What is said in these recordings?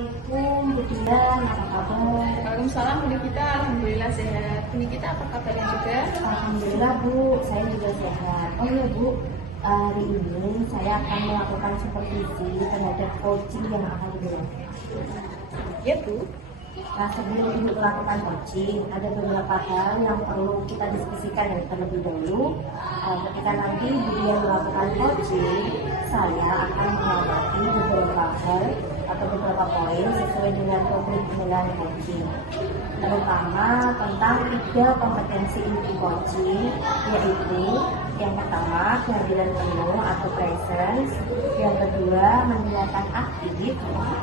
Assalamualaikum, Bu Dian, apa kabar? Waalaikumsalam, Bu Nikita. Alhamdulillah sehat. Bu Nikita, apa kabarnya juga? Alhamdulillah Bu, saya juga sehat. Oh iya Bu, hari ini saya akan melakukan supervisi terhadap coaching yang akan dilakukan. Ya, Bu. Nah, sebelum Ibu melakukan coaching, ada beberapa hal yang perlu kita diskusikan yang terlebih dahulu. Ketika nanti Bu Dian melakukan coaching, saya akan mengamati beberapa hal atau beberapa poin sesuai dengan topik penilaian coaching, terutama tentang 3 kompetensi inti coaching, yaitu yang pertama kehadiran penuh atau presence, yang kedua mendengarkan aktif,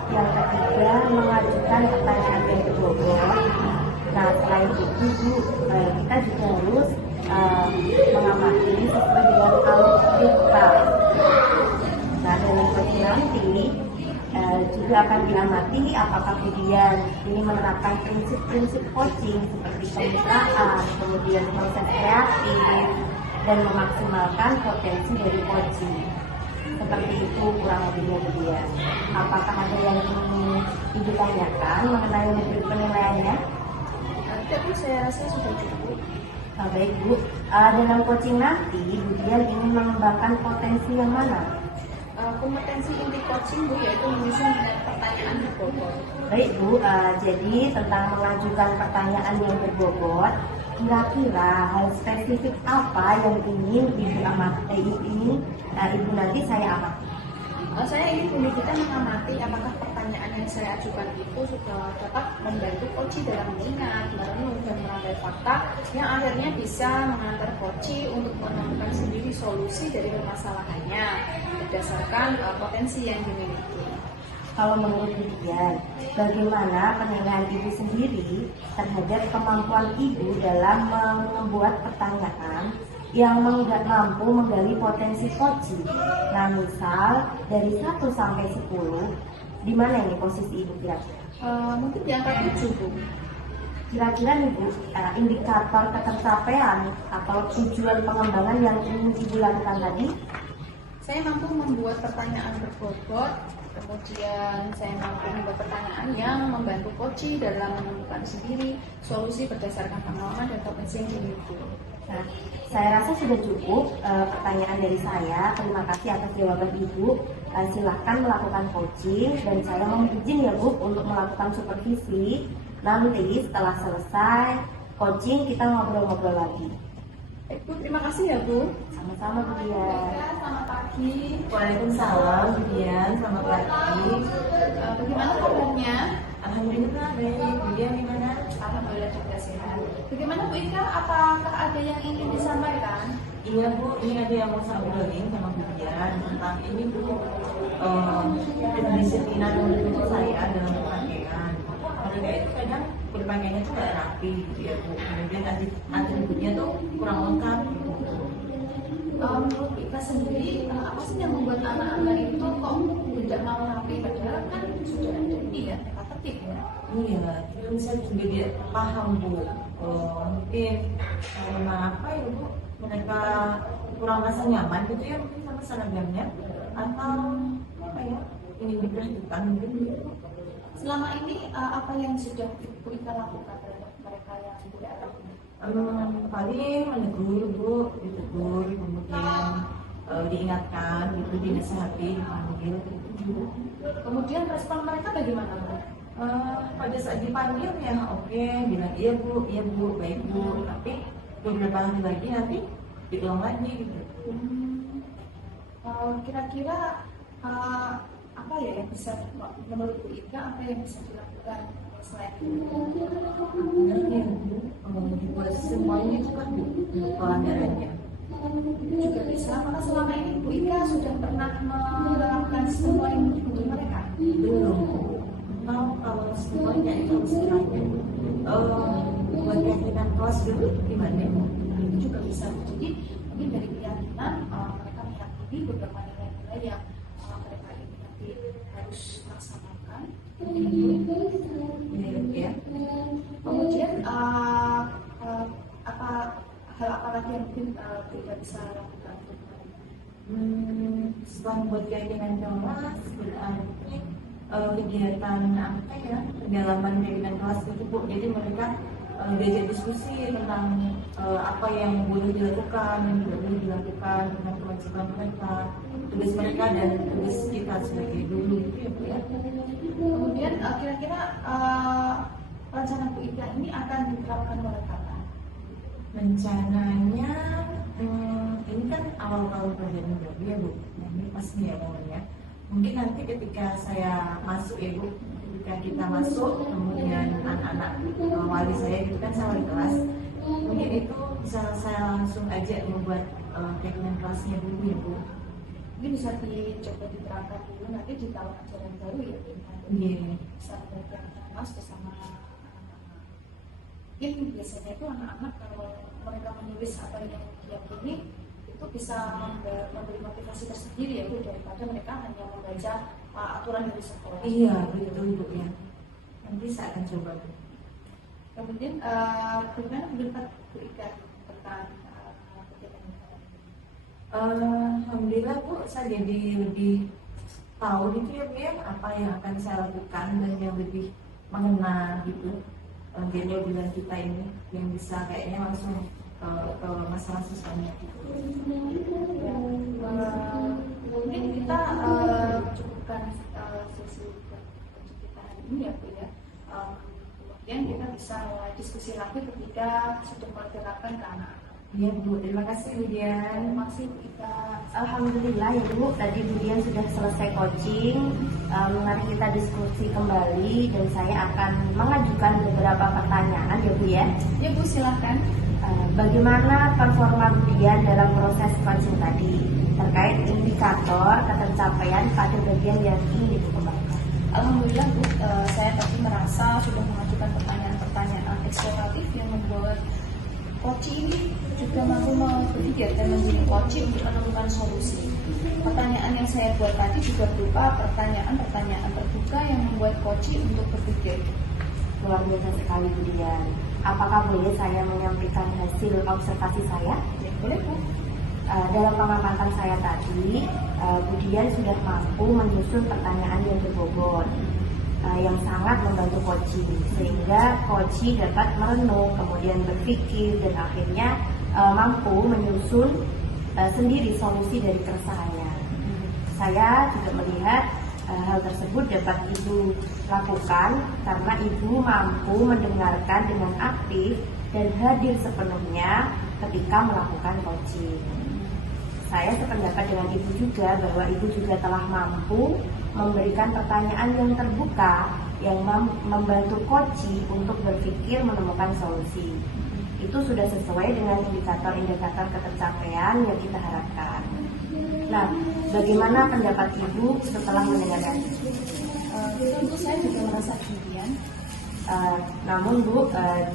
yang ketiga mengajukan pertanyaan yang berbobot. Nah, selain itu Bu, kita juga harus mengamati sesuai dengan alutsista. Nah, dalam coaching nanti juga akan diamati apakah kemudian ini menerapkan prinsip-prinsip coaching seperti kemitraan, kemudian proses kreatif, dan memaksimalkan potensi dari coaching. Seperti itu kurang lebihnya kemudian. Apakah ada yang ingin ditanyakan mengenai metode penilaiannya? Tapi saya rasa sudah cukup. Baik Bu, dalam coaching nanti Bu Dian ingin mengembangkan potensi yang mana? Kompetensi inti coaching, Bu, yaitu menyusun pertanyaan berbobot. Baik Bu, jadi tentang mengajukan pertanyaan yang berbobot, kira-kira hal spesifik apa yang ingin Ibu nanti saya amati? Saya ingin Bu Nikita mengamati apakah pertanyaan yang saya ajukan itu sudah dapat membantu coach dalam mengingat, merenung, dan merangkai fakta yang akhirnya bisa mengantar coach untuk menemukan sendiri solusi dari permasalahannya berdasarkan potensi yang dimiliki. Kalau menurut Bu Dian, bagaimana penilaian Ibu sendiri terhadap kemampuan Ibu dalam membuat pertanyaan yang mampu menggali potensi coaching? Nah, misal dari 1 sampai 10, di mana ini posisi Ibu kira-kira? Mungkin di angka 7, Bu. Kira-kira nih Bu, indikator ketercapaian atau tujuan pengembangan yang ingin Ibu lakukan tadi? Saya mampu membuat pertanyaan berbobot, kemudian saya mampu membuat pertanyaan yang membantu coach dalam menemukan sendiri solusi berdasarkan pengalaman dan potensi yang dimiliki. Nah, saya rasa sudah cukup pertanyaan dari saya. Terima kasih atas jawaban Ibu. Silahkan melakukan coaching dan saya mohon izin ya Bu untuk melakukan supervisi. Nanti setelah selesai coaching kita ngobrol-ngobrol lagi. Baik Bu, terima kasih ya Bu. Sama-sama Bu Dian. Selamat pagi. Waalaikumsalam Bu Dian, selamat pagi. Bagaimana kabarnya? Alhamdulillah baik. Bu Dian gimana? Alhamdulillah juga sehat. Bagaimana Bu Ika? Apakah ada yang ingin disampaikan? Iya Bu, ini ada yang mau saya obrolin sama Bu Dian tentang ini Bu, kedisiplinan menurut saya dalam berpakaian. Mereka itu kadang berpakaiannya tuh nggak rapi gitu ya Bu, kemudian atributnya tuh kurang lengkap gitu. Menurut Ika sendiri, apa sih yang membuat anak-anak itu kok tidak mau rapi? Padahal kan sudah ada ini ya, tata tertib ya. Iya, itu saya juga tidak paham Bu. Mungkin karena apa ya Bu, mereka kurang rasa nyaman gitu ya mungkin sama seragamnya, atau apa ya, ini diperhatikan mungkin gitu. Selama ini apa yang sudah Bu Ika lakukan terhadap mereka yang tidak rapi? Paling menegur Bu, ditegur, kemudian diingatkan gitu, dinasihati, dipanggil gitu. Kemudian respon mereka bagaimana Bu? Pada saat dipanggil ya oke, bilang iya Bu, baik Bu, tapi beberapa hari lagi nanti diulang lagi gitu. Kira-kira apa ya yang bisa menurut Bu Ika, apa yang bisa dilakukan selain itu? Sebenarnya dibuat semuanya itu kan pelanggarannya Juga bisa, maka selama ini Bu Ika sudah pernah melakukan semua yang untuk mereka? belum. Kalau semuanya itu istilahnya buat keyakinan kelas dulu gimana Bu? Itu juga bisa. Jadi mungkin dari keyakinan mereka meyakini beberapa nilai-nilai yang mereka ini nanti harus laksanakan. Ya. Kemudian apa hal apa lagi yang mungkin kita bisa lakukan untuk mereka? Setelah membuat keyakinan kelas berarti kegiatan apa ya, pendalaman pimpinan kelas itu Bu. Jadi mereka diajak diskusi tentang apa yang boleh dilakukan, yang tidak boleh dilakukan, tentang kewajiban mereka, tugas mereka dan tugas kita sebagai guru gitu ya Bu ya. Kemudian kira-kira rencana Bu Ida ini akan diterapkan mulai kapan? Rencananya ini kan awal tahun pelajaran baru ya Bu. Nah ini pasti ya awalnya. Mungkin nanti ketika saya masuk ya Bu, ketika kita masuk, kemudian anak-anak wali saya itu kan saya wali kelas, mungkin itu bisa saya langsung aja membuat rekening kelasnya dulu ya Bu. Ini bisa dicoba diterapkan dulu nanti di tahun ajaran baru ya Bu. Iya. Bisa belajar kelas bersama anak-anak. Mungkin biasanya itu anak-anak kalau mereka menulis apa yang diyakini itu bisa memberi motivasi tersendiri ya Bu, daripada mereka hanya membaca aturan dari sekolah. Iya betul Bu ya. Nanti saya akan coba Bu. Kemudian bagaimana pendapat Bu Ika tentang kegiatan ini? Alhamdulillah Bu, saya jadi lebih tahu gitu ya Bu ya, apa yang akan saya lakukan dan yang lebih mengena gitu gender bulan kita ini, yang bisa kayaknya langsung ke masalah siswanya gitu. Ya, mungkin kita cukupkan sesi kita hari ini ya Bu ya. Kemudian kita bisa mulai diskusi lagi ketika sudah mulai diterapkan ke anak-anak. Iya Bu, terima kasih Bu Dian. Terima kasih Bu Ika. Alhamdulillah ya Bu, tadi Bu Dian sudah selesai coaching. Mari kita diskusi kembali dan saya akan mengajukan beberapa pertanyaan ya Bu ya. Ya Bu, silakan. Bagaimana performa Bu Dian dalam proses coaching tadi terkait indikator ketercapaian pada bagian yang ingin dikembangkan? Alhamdulillah Bu, saya tadi merasa sudah mengajukan pertanyaan-pertanyaan eksploratif yang membuat coach ini juga mampu berpikir dan menjadi coach untuk menemukan solusi. Pertanyaan yang saya buat tadi juga berupa pertanyaan-pertanyaan terbuka yang membuat coach untuk berpikir. Luar biasa sekali Bu Dian. Apakah boleh saya menyampaikan hasil observasi saya? Ya, boleh Bu. Dalam pengamatan saya tadi, Bu Dian sudah mampu menyusun pertanyaan yang berbobot, yang sangat membantu coaching, sehingga coaching dapat merenung, kemudian berpikir, dan akhirnya mampu menyusun sendiri solusi dari keresahannya. Saya juga melihat hal tersebut dapat Ibu lakukan karena Ibu mampu mendengarkan dengan aktif dan hadir sepenuhnya ketika melakukan coaching. Saya sependapat dengan Ibu juga bahwa Ibu juga telah mampu memberikan pertanyaan yang terbuka yang membantu coaching untuk berpikir menemukan solusi. Itu sudah sesuai dengan indikator-indikator ketercapaian yang kita harapkan. Nah, bagaimana pendapat Ibu setelah mendengarkan? Tentu saya juga merasa demikian. Namun Bu,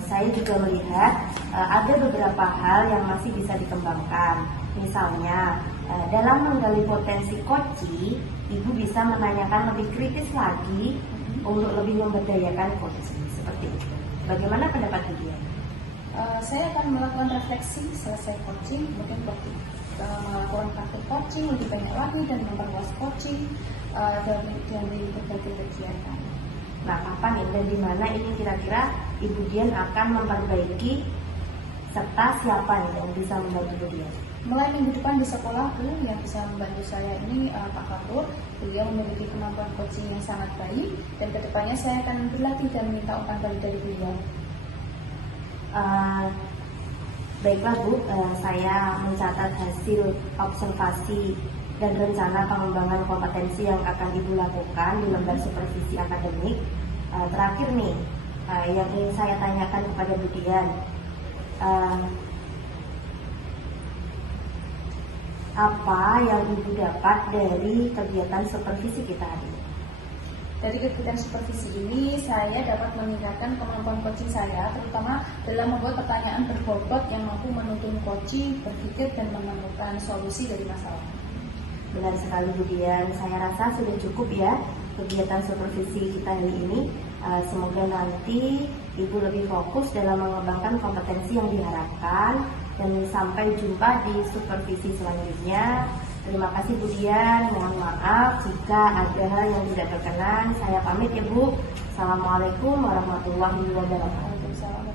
saya juga melihat ada beberapa hal yang masih bisa dikembangkan. Misalnya, dalam menggali potensi coaching, Ibu bisa menanyakan lebih kritis lagi untuk lebih memberdayakan coaching seperti itu. Bagaimana pendapat Ibu? Saya akan melakukan refleksi selesai coaching, kemudian melakukan praktik coaching lebih banyak lagi dan memperluas coaching dari berbagai kegiatan. Nah, kapan dan di mana ini kira-kira Ibu Dian akan memperbaiki serta siapa yang bisa membantu Ibu Dian? Mulai minggu depan di sekolah Bu, yang bisa membantu saya ini Pak Kapur. Beliau memiliki kemampuan coaching yang sangat baik dan kedepannya saya akan berlatih dan meminta umpan balik dari beliau. Baiklah Bu, saya mencatat hasil observasi dan rencana pengembangan kompetensi yang akan Ibu lakukan di lembar supervisi akademik. Terakhir nih, yang ingin saya tanyakan kepada Bu Dian, apa yang Ibu dapat dari kegiatan supervisi kita hari ini? Dari kegiatan supervisi ini, saya dapat meningkatkan kemampuan coaching saya, terutama dalam membuat pertanyaan berbobot yang mampu menuntun coaching berpikir dan menemukan solusi dari masalah. Benar sekali Bu Dian, saya rasa sudah cukup ya kegiatan supervisi kita hari ini. Semoga nanti Ibu lebih fokus dalam mengembangkan kompetensi yang diharapkan. Dan sampai jumpa di supervisi selanjutnya. Terima kasih Bu Dian, mohon maaf jika ada hal yang tidak berkenan. Saya pamit ya Bu. Assalamualaikum warahmatullahi wabarakatuh. Waalaikumsalam.